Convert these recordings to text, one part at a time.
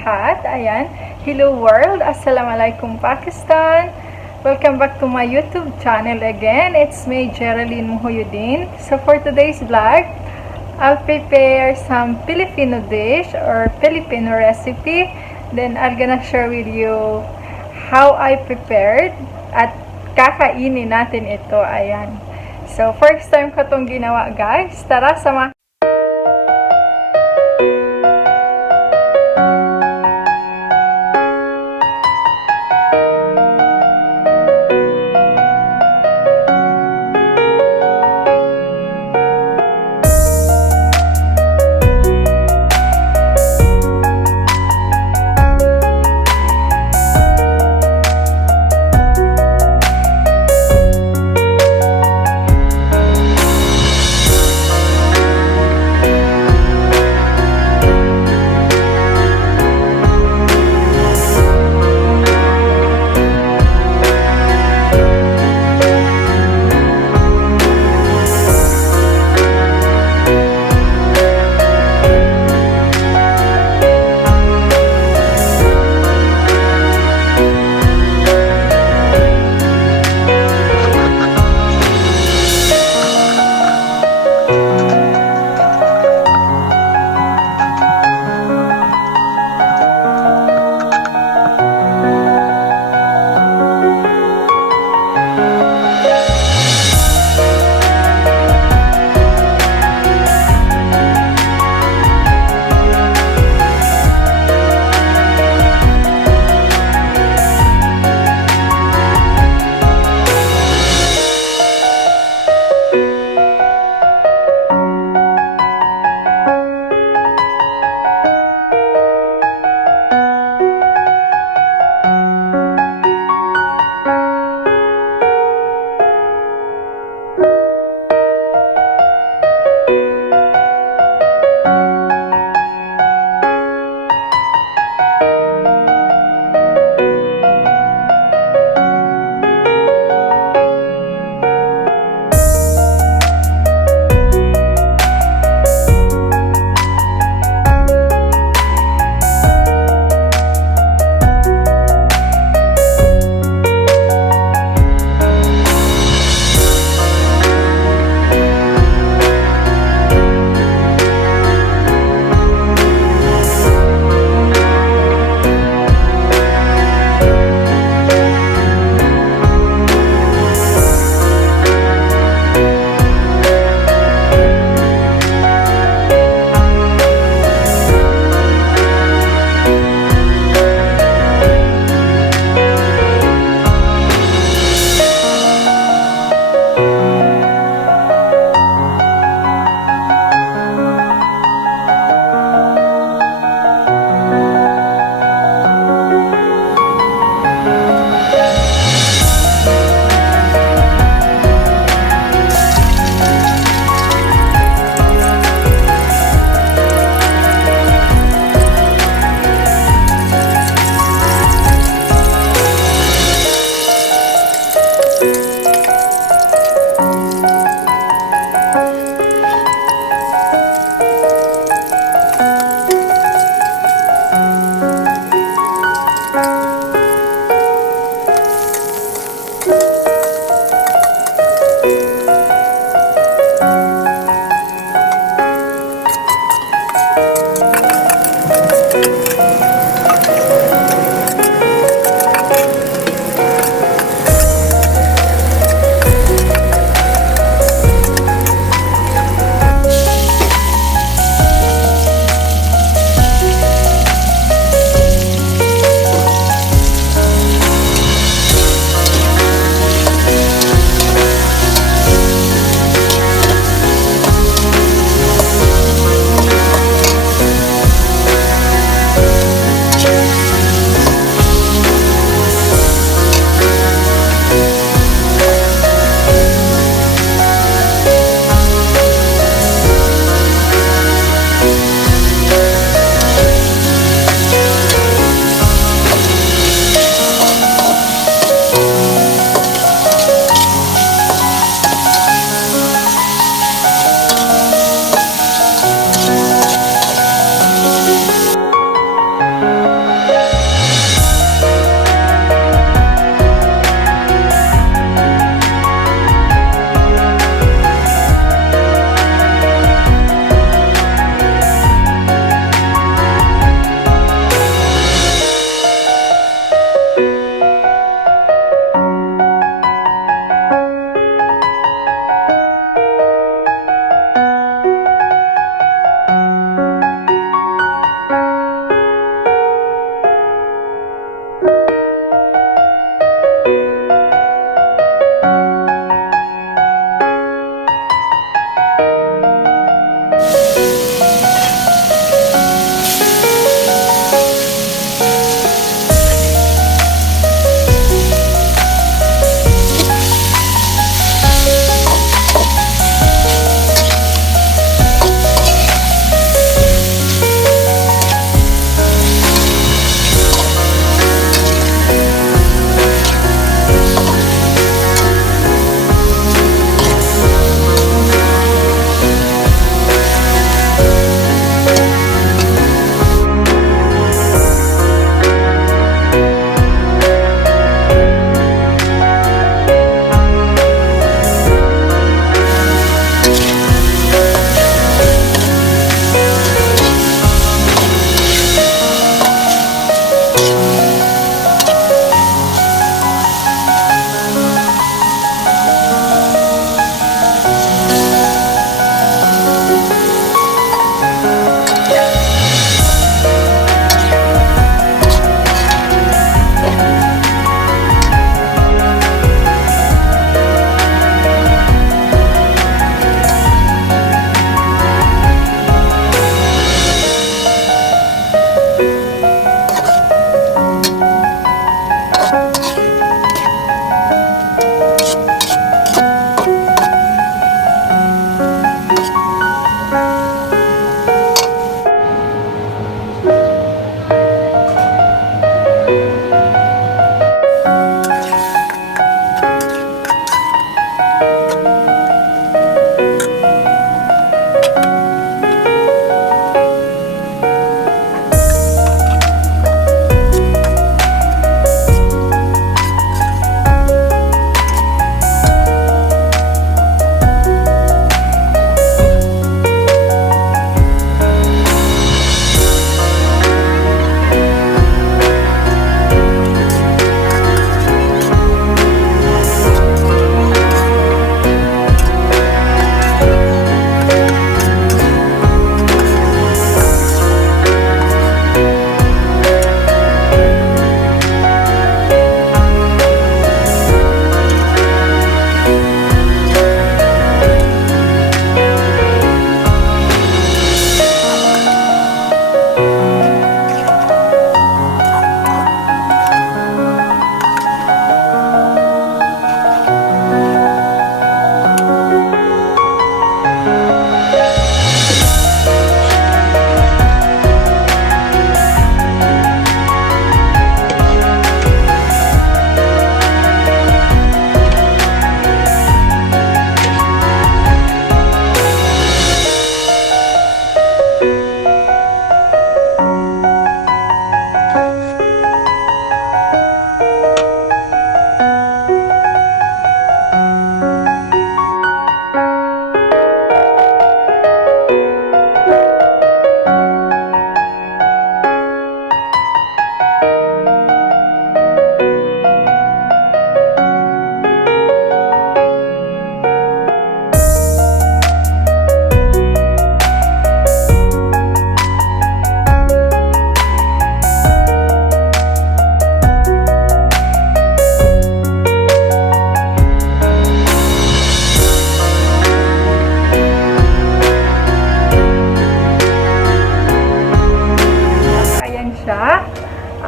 lahat. Ayan. Hello world. Alaikum Pakistan. Welcome back to my YouTube channel again. It's me, Geraldine Muhoyudin. So for today's vlog, I'll prepare some Filipino dish or Filipino recipe. Then I'm gonna share with you how I prepared at kakainin natin ito. Ayan. So first time ko itong ginawa, guys. Tara, sama.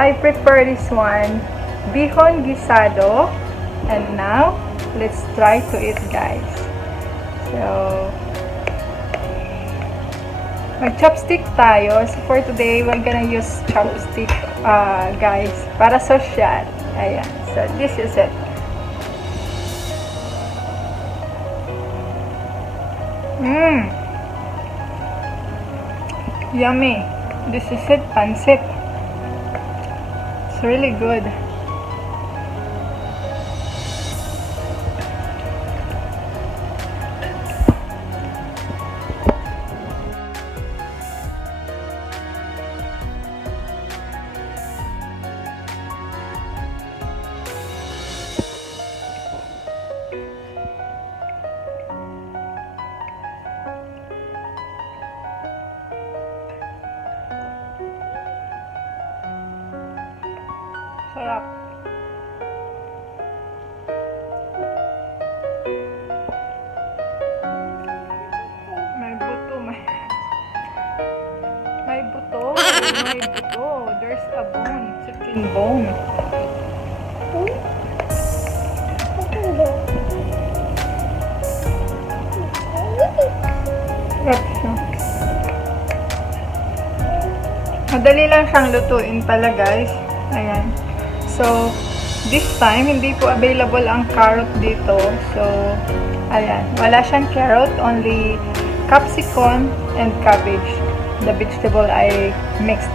I prefer this one, Bihon-Guisado. And now, let's try to eat, guys. So, mag-chopstick tayo. So, for today, we're gonna use chopstick, guys, para social. Ayan. So, this is it. Yummy. This is it, pancit. It's really good. Sarap. May buto, may buto. May buto. There's a bone. Chicken bone. Sarap siya. Madali lang siyang lutuin pala, guys. Ayan. So, this time, hindi po available ang carrot dito. So, ayan. Wala siyang carrot, only capsicum and cabbage. The vegetable I mixed.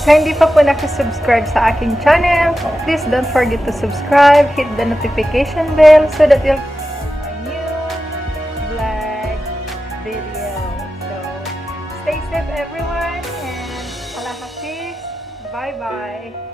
Sa hindi pa po nakasubscribe sa aking channel, please don't forget to subscribe, hit the notification bell so that you'll get my new vlog video. So, stay safe everyone and Allah Hafiz. Bye-bye.